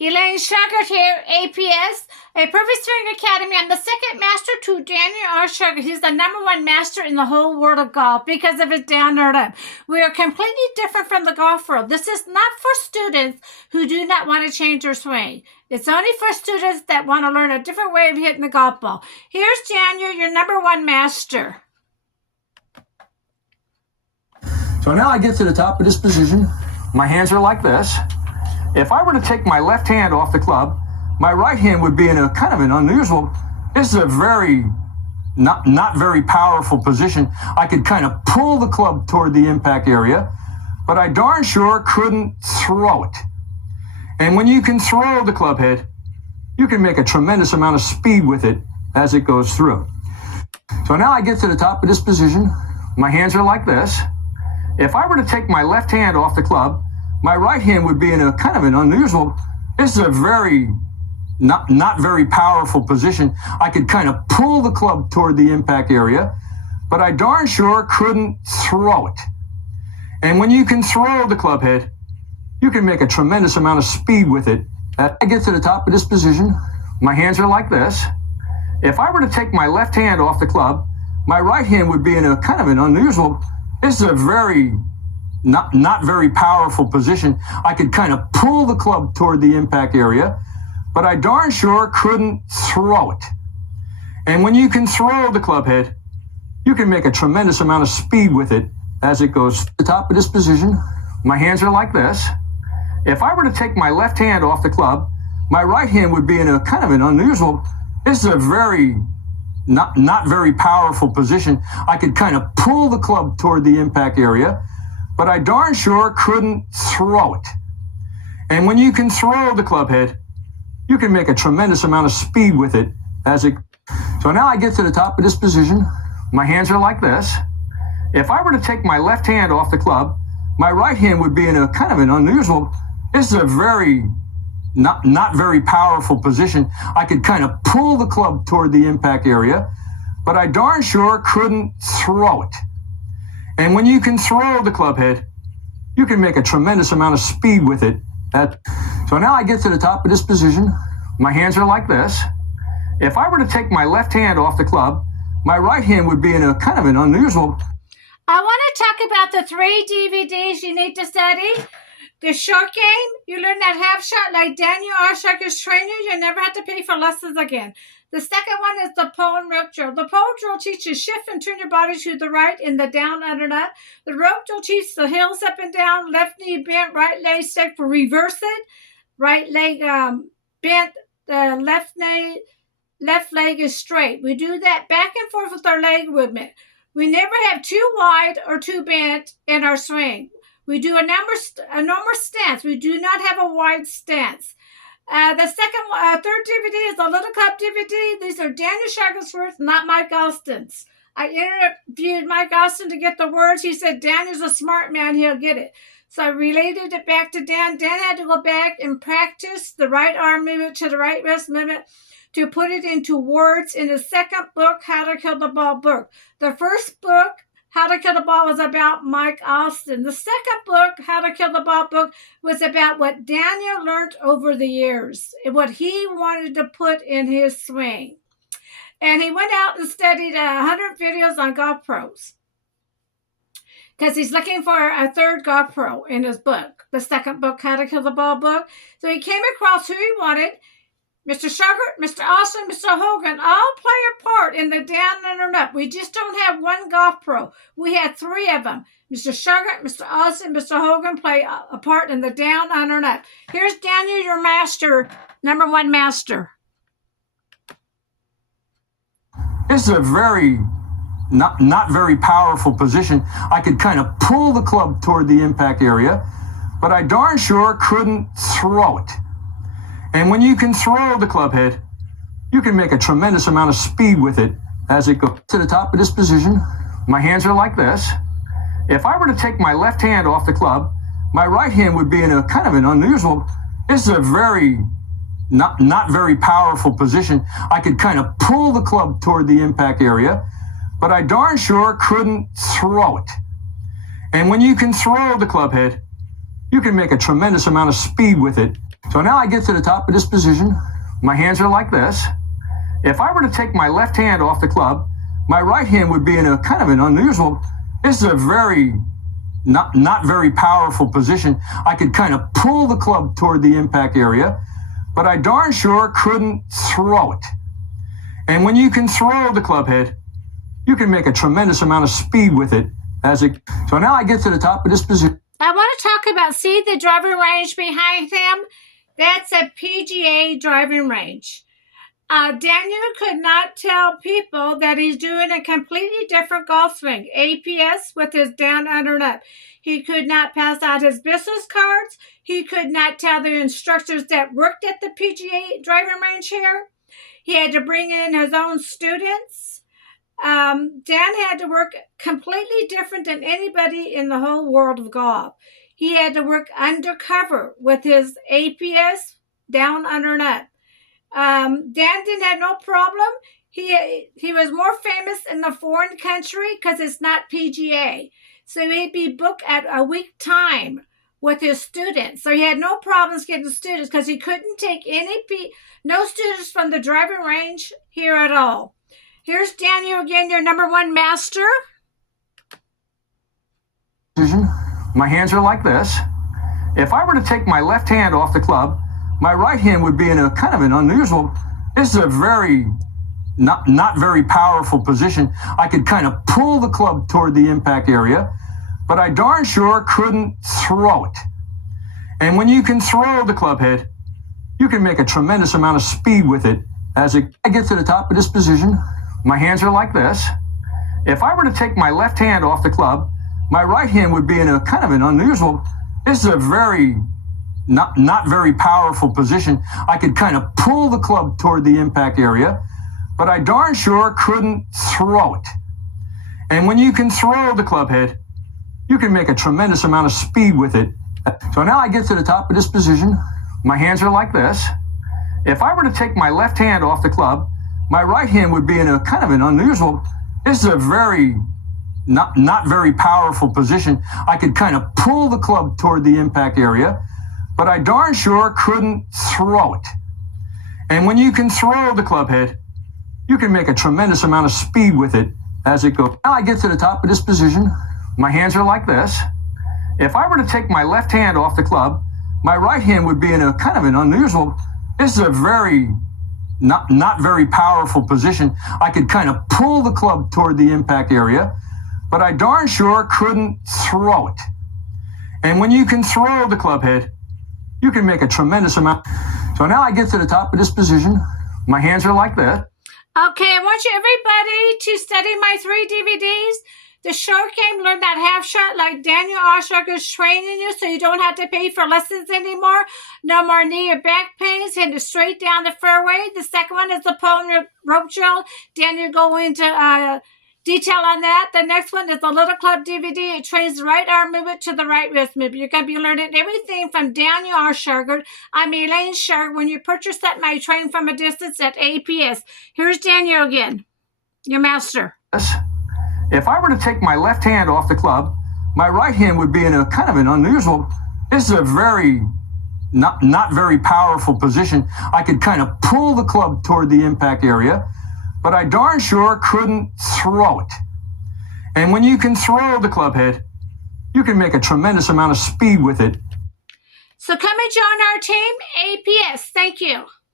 Elaine Shauger here, APS, a Perfect Swing Academy. I'm the second master to Daniel R. Shauger. He's the #1 master in the whole world of golf because of his down or up. We are completely different from the golf world. This is not for students who do not want to change their swing. It's only for students that want to learn a different way of hitting the golf ball. Here's Daniel, your #1 master. So now I get to the top of this position. My hands are like this. If I were to take my left hand off the club, my right hand would be in a kind of an unusual, this is a very, not very powerful position. I could kind of pull the club toward the impact area, but I darn sure couldn't throw it. And when you can throw the club head, you can make a tremendous amount of speed with it as it goes through. So now I get to the top of this position. My hands are like this. If I were to take my left hand off the club, my right hand would be in a kind of an unusual, this is a very, not very powerful position. I could kind of pull the club toward the impact area, but I darn sure couldn't throw it. And when you can throw the club head, you can make a tremendous amount of speed with it. As I get to the top of this position, my hands are like this. If I were to take my left hand off the club, my right hand would be in a kind of an unusual, this is a very, not very powerful position. I could kind of pull the club toward the impact area, but I darn sure couldn't throw it. And when you can throw the club head, you can make a tremendous amount of speed with it as it goes to the top of this position. My hands are like this. If I were to take my left hand off the club, my right hand would be in a kind of an unusual, this is a very, not very powerful position. I could kind of pull the club toward the impact area, but I darn sure couldn't throw it. And when you can throw the club head, you can make a tremendous amount of speed with it as it. So now I get to the top of this position. My hands are like this. If I were to take my left hand off the club, my right hand would be in a kind of an unusual, this is a very, not very powerful position. I could kind of pull the club toward the impact area, but I darn sure couldn't throw it. And when you can throw the club head, you can make a tremendous amount of speed with it. So now I get to the top of this position. My hands are like this. If I were to take my left hand off the club, my right hand would be in a kind of an unusual. I want to talk about the 3 DVDs you need to study. The short game, you learn that half shot like Daniel R. Shauger's trainer. You never have to pay for lessons again. The second one is the pole and rope drill. The pole drill teaches shift and turn your body to the right in the down, under, and up. The rope drill teaches the heels up and down, left knee bent, right leg straight for reverse it. Right leg bent, left leg is straight. We do that back and forth with our leg movement. We never have too wide or too bent in our swing. We do a normal stance. We do not have a wide stance. The third DVD is the Little Cup DVD. These are Daniel Shauger's words, not Mike Austin's. I interviewed Mike Austin to get the words. He said, Daniel's a smart man. He'll get it. So I related it back to Dan. Dan had to go back and practice the right arm movement to the right wrist movement to put it into words in his second book, How to Kill the Ball book. The first book, How to Kill the Ball, was about Mike Austin. The second book, How to Kill the Ball book, was about what Daniel learned over the years and what he wanted to put in his swing. And he went out and studied 100 videos on golf pros because he's looking for a third golf pro in his book, the second book, How to Kill the Ball book. So he came across who he wanted. Mr. Shauger, Mr. Austin, Mr. Hogan all play a part in the down and up. We just don't have one golf pro. We had 3 of them. Mr. Shauger, Mr. Austin, Mr. Hogan play a part in the down, under, and up. Here's Daniel, your master, #1 master. This is a very, not very powerful position. I could kind of pull the club toward the impact area, but I darn sure couldn't throw it. And when you can throw the club head, you can make a tremendous amount of speed with it as it goes to the top of this position. My hands are like this. If I were to take my left hand off the club, my right hand would be in a kind of an unusual, this is a very, not very powerful position. I could kind of pull the club toward the impact area, but I darn sure couldn't throw it. And when you can throw the club head, you can make a tremendous amount of speed with it. So now I get to the top of this position. My hands are like this. If I were to take my left hand off the club, my right hand would be in a kind of an unusual, this is a very, not very powerful position. I could kind of pull the club toward the impact area, but I darn sure couldn't throw it. And when you can throw the club head, you can make a tremendous amount of speed with it as it. So now I get to the top of this position. I want to talk about, see the driving range behind him? That's a PGA driving range. Daniel could not tell people that he's doing a completely different golf swing, APS with his down, under, and up. He could not pass out his business cards. He could not tell the instructors that worked at the PGA driving range here. He had to bring in his own students. Dan had to work completely different than anybody in the whole world of golf. He had to work undercover with his APS, down, under, and up. Dan didn't have no problem. He was more famous in the foreign country because it's not PGA. So he'd be booked at a week time with his students. So he had no problems getting students because he couldn't take no students from the driving range here at all. Here's Daniel again, your #1 master. My hands are like this. If I were to take my left hand off the club, my right hand would be in a kind of an unusual, this is a very, not very powerful position. I could kind of pull the club toward the impact area, but I darn sure couldn't throw it. And when you can throw the club head, you can make a tremendous amount of speed with it as I get to the top of this position. My hands are like this. If I were to take my left hand off the club, my right hand would be in a kind of an unusual, this is a very, not very powerful position. I could kind of pull the club toward the impact area, but I darn sure couldn't throw it. And when you can throw the club head, you can make a tremendous amount of speed with it. So now I get to the top of this position. My hands are like this. If I were to take my left hand off the club, my right hand would be in a kind of an unusual, this is a very, not very powerful position. I could kind of pull the club toward the impact area, but I darn sure couldn't throw it. And when you can throw the club head, you can make a tremendous amount of speed with it as it goes. Now I get to the top of this position. My hands are like this. If I were to take my left hand off the club, my right hand would be in a kind of an unusual, this is a very, not very powerful position. I could kind of pull the club toward the impact area, but I darn sure couldn't throw it. And when you can throw the club head, you can make a tremendous amount. So now I get to the top of this position. My hands are like this. Okay, I want you everybody to study my 3 DVDs. The short game, learn that half shot like Daniel R is training you so you don't have to pay for lessons anymore. No more knee or back pains, hitting straight down the fairway. The second one is the pulling rope drill. Daniel go into detail on that. The next one is the Little Club DVD. It trains the right arm movement to the right wrist movement. You're going to be learning everything from Daniel R. Shauger. I'm Elaine Shauger. When you purchase that, my train from a distance at APS. Here's Daniel again, your master. If I were to take my left hand off the club, my right hand would be in a kind of an unusual, this is a very, not very powerful position. I could kind of pull the club toward the impact area, but I darn sure couldn't throw it. And when you can throw the club head, you can make a tremendous amount of speed with it. So come and join our team, APS. Thank you.